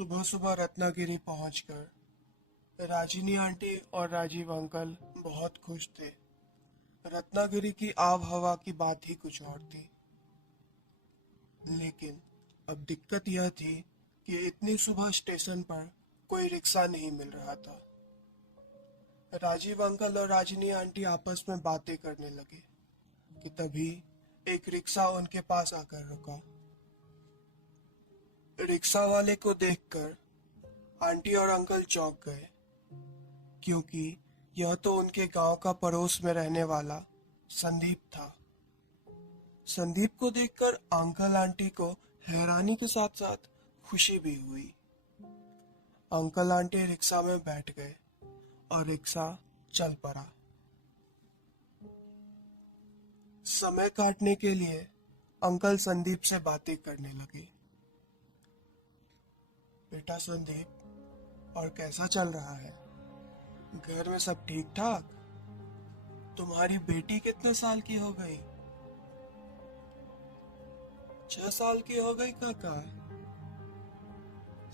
सुबह सुबह रत्नागिरी पहुंचकर राजिनी आंटी और राजीव अंकल बहुत खुश थे। रत्नागिरी की आब हवा की बात ही कुछ और थी। लेकिन अब दिक्कत यह थी कि इतनी सुबह स्टेशन पर कोई रिक्शा नहीं मिल रहा था। राजीव अंकल और राजिनी आंटी आपस में बातें करने लगे कि तभी एक रिक्शा उनके पास आकर रुका। रिक्शा वाले को देखकर आंटी और अंकल चौंक गए, क्योंकि यह तो उनके गांव का पड़ोस में रहने वाला संदीप था। संदीप को देखकर अंकल आंटी को हैरानी के साथ साथ खुशी भी हुई। अंकल आंटी रिक्शा में बैठ गए और रिक्शा चल पड़ा। समय काटने के लिए अंकल संदीप से बातें करने लगे। बेटा संदीप, और कैसा चल रहा है? घर में सब ठीक ठाक? तुम्हारी बेटी कितने साल की हो गई? 6 साल की हो गई काका,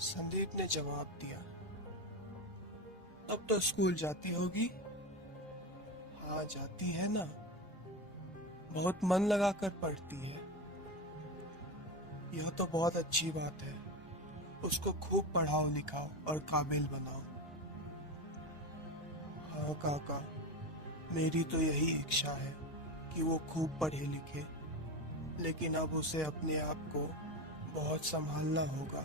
संदीप ने जवाब दिया। अब तो स्कूल जाती होगी? हाँ, जाती है ना। बहुत मन लगाकर पढ़ती है। यह तो बहुत अच्छी बात है। उसको खूब पढ़ाओ लिखाओ और काबिल बनाओ। हाँ काका, मेरी तो यही इच्छा है कि वो खूब पढ़े लिखे, लेकिन अब उसे अपने आप को बहुत संभालना होगा।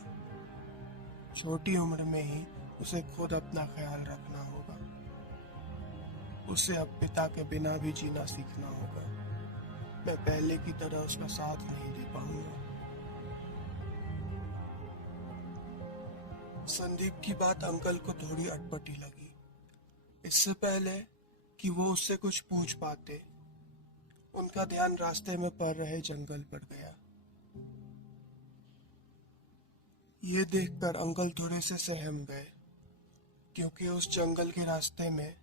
छोटी उम्र में ही उसे खुद अपना ख्याल रखना होगा। उसे अब पिता के बिना भी जीना सीखना होगा। मैं पहले की तरह उसका साथ नहीं दे पाऊंगा। संदीप की बात अंकल को थोड़ी अटपटी लगी। इससे पहले कि वो उससे कुछ पूछ पाते, उनका ध्यान रास्ते में पड़ रहे जंगल पर गया। ये देखकर अंकल थोड़े से सहम गए, क्योंकि उस जंगल के रास्ते में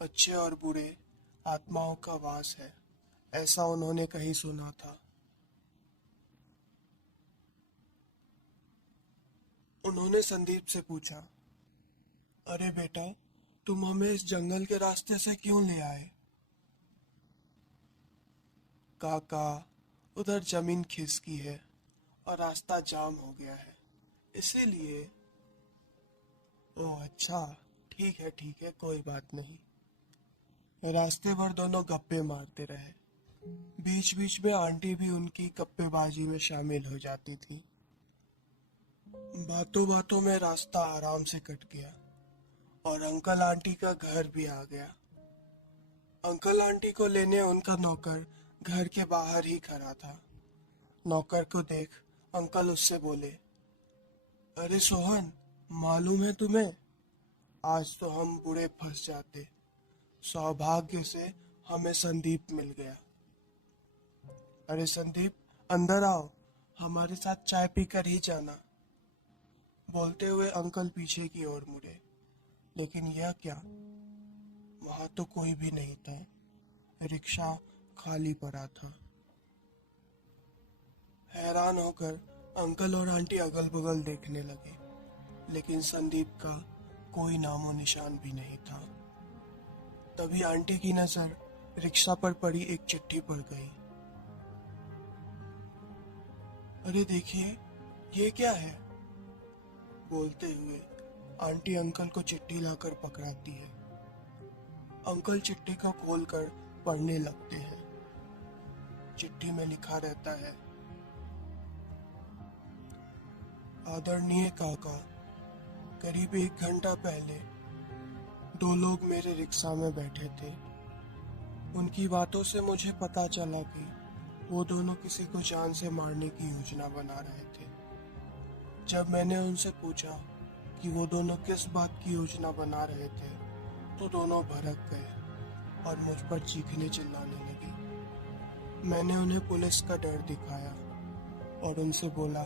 अच्छे और बुरे आत्माओं का वास है, ऐसा उन्होंने कहीं सुना था। उन्होंने संदीप से पूछा, अरे बेटा, तुम हमें इस जंगल के रास्ते से क्यों ले आए? काका, उधर जमीन खिसकी है और रास्ता जाम हो गया है, इसीलिए। ओह अच्छा, ठीक है, कोई बात नहीं। रास्ते भर दोनों गप्पे मारते रहे। बीच बीच में आंटी भी उनकी गप्पेबाजी में शामिल हो जाती थी। बातों बातों में रास्ता आराम से कट गया और अंकल आंटी का घर भी आ गया। अंकल आंटी को लेने उनका नौकर घर के बाहर ही खड़ा था। नौकर को देख अंकल उससे बोले, अरे सोहन, मालूम है तुम्हें, आज तो हम बुरे फंस जाते। सौभाग्य से हमें संदीप मिल गया। अरे संदीप, अंदर आओ, हमारे साथ चाय पीकर ही जाना। बोलते हुए अंकल पीछे की ओर मुड़े, लेकिन यह क्या, वहां तो कोई भी नहीं था। रिक्शा खाली पड़ा था। हैरान होकर अंकल और आंटी अगल बगल देखने लगे, लेकिन संदीप का कोई नामो निशान भी नहीं था। तभी आंटी की नजर रिक्शा पर पड़ी एक चिट्ठी पर गई। अरे देखिए, ये क्या है? बोलते हुए आंटी अंकल को चिट्ठी लाकर पकड़ाती है। अंकल चिट्ठी को खोलकर पढ़ने लगते हैं। चिट्ठी में लिखा रहता है, आदरणीय काका, करीब 1 घंटा पहले 2 लोग मेरे रिक्शा में बैठे थे। उनकी बातों से मुझे पता चला कि वो दोनों किसी को जान से मारने की योजना बना रहे थे। जब मैंने उनसे पूछा कि वो दोनों किस बात की योजना बना रहे थे, तो दोनों भड़क गए और मुझ पर चीखने चिल्लाने लगे। मैंने उन्हें पुलिस का डर दिखाया और उनसे बोला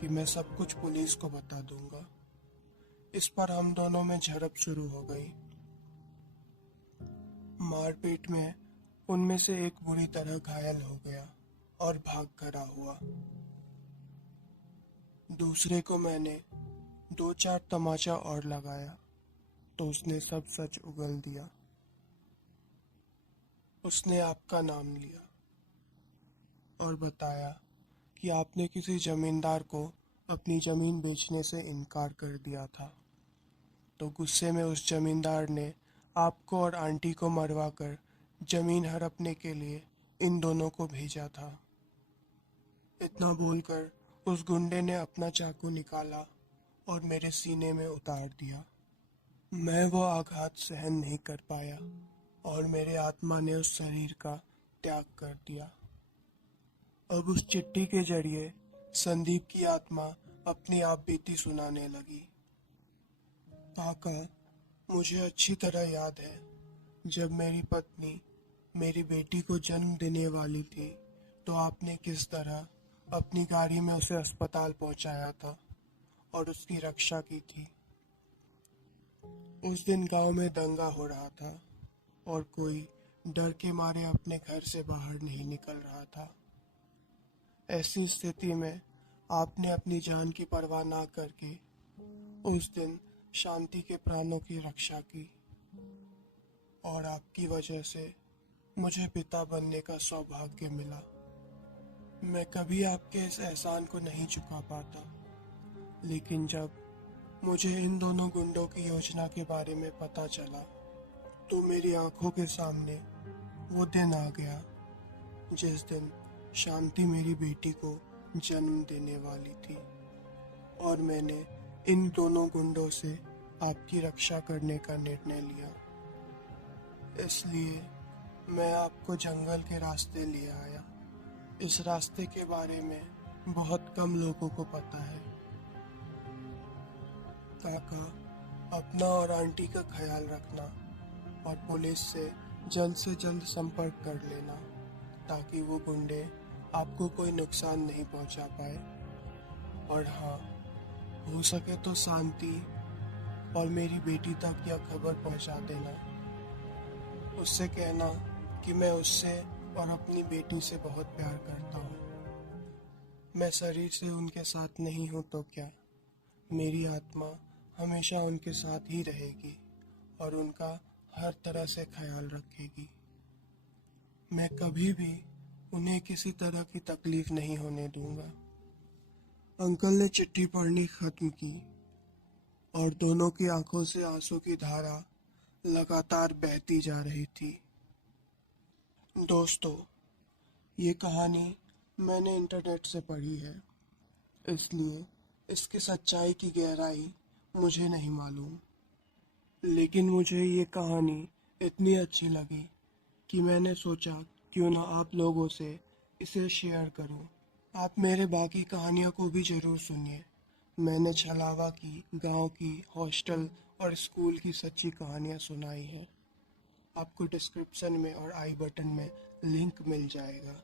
कि मैं सब कुछ पुलिस को बता दूंगा। इस पर हम दोनों में झड़प शुरू हो गई। मारपीट में उनमें से एक बुरी तरह घायल हो गया और भाग खड़ा हुआ। दूसरे को मैंने दो चार तमाचा और लगाया तो उसने सब सच उगल दिया। उसने आपका नाम लिया और बताया कि आपने किसी जमींदार को अपनी जमीन बेचने से इनकार कर दिया था। तो गुस्से में उस जमींदार ने आपको और आंटी को मरवा कर जमीन हड़पने के लिए इन दोनों को भेजा था। इतना बोलकर उस गुंडे ने अपना चाकू निकाला और मेरे सीने में उतार दिया। मैं वो आघात सहन नहीं कर पाया और मेरे आत्मा ने उस शरीर का त्याग कर दिया। अब उस चिट्ठी के जरिए संदीप की आत्मा अपनी आप बीती सुनाने लगी। काका, मुझे अच्छी तरह याद है जब मेरी पत्नी मेरी बेटी को जन्म देने वाली थी तो आपने किस तरह अपनी गाड़ी में उसे अस्पताल पहुंचाया था और उसकी रक्षा की थी। उस दिन गांव में दंगा हो रहा था और कोई डर के मारे अपने घर से बाहर नहीं निकल रहा था। ऐसी स्थिति में आपने अपनी जान की परवाह ना करके उस दिन शांति के प्राणों की रक्षा की और आपकी वजह से मुझे पिता बनने का सौभाग्य मिला। मैं कभी आपके इस एहसान को नहीं चुका पाता, लेकिन जब मुझे इन दोनों गुंडों की योजना के बारे में पता चला तो मेरी आंखों के सामने वो दिन आ गया जिस दिन शांति मेरी बेटी को जन्म देने वाली थी और मैंने इन दोनों गुंडों से आपकी रक्षा करने का निर्णय लिया। इसलिए मैं आपको जंगल के रास्ते ले आया। इस रास्ते के बारे में बहुत कम लोगों को पता है। काका, अपना और आंटी का ख्याल रखना और पुलिस से जल्द संपर्क कर लेना ताकि वो गुंडे आपको कोई नुकसान नहीं पहुंचा पाए। और हाँ, हो सके तो शांति और मेरी बेटी तक यह खबर पहुंचा देना। उससे कहना कि मैं उससे और अपनी बेटी से बहुत प्यार करता हूँ। मैं शरीर से उनके साथ नहीं हूँ तो क्या, मेरी आत्मा हमेशा उनके साथ ही रहेगी और उनका हर तरह से ख्याल रखेगी। मैं कभी भी उन्हें किसी तरह की तकलीफ नहीं होने दूंगा। अंकल ने चिट्ठी पढ़नी खत्म की और दोनों की आंखों से आंसू की धारा लगातार बहती जा रही थी। दोस्तों, ये कहानी मैंने इंटरनेट से पढ़ी है, इसलिए इसकी सच्चाई की गहराई मुझे नहीं मालूम, लेकिन मुझे ये कहानी इतनी अच्छी लगी कि मैंने सोचा क्यों ना आप लोगों से इसे शेयर करूं। आप मेरे बाकी कहानियों को भी ज़रूर सुनिए। मैंने छलावा की, गांव की, हॉस्टल और स्कूल की सच्ची कहानियां सुनाई हैं। आपको डिस्क्रिप्शन में और आई बटन में लिंक मिल जाएगा।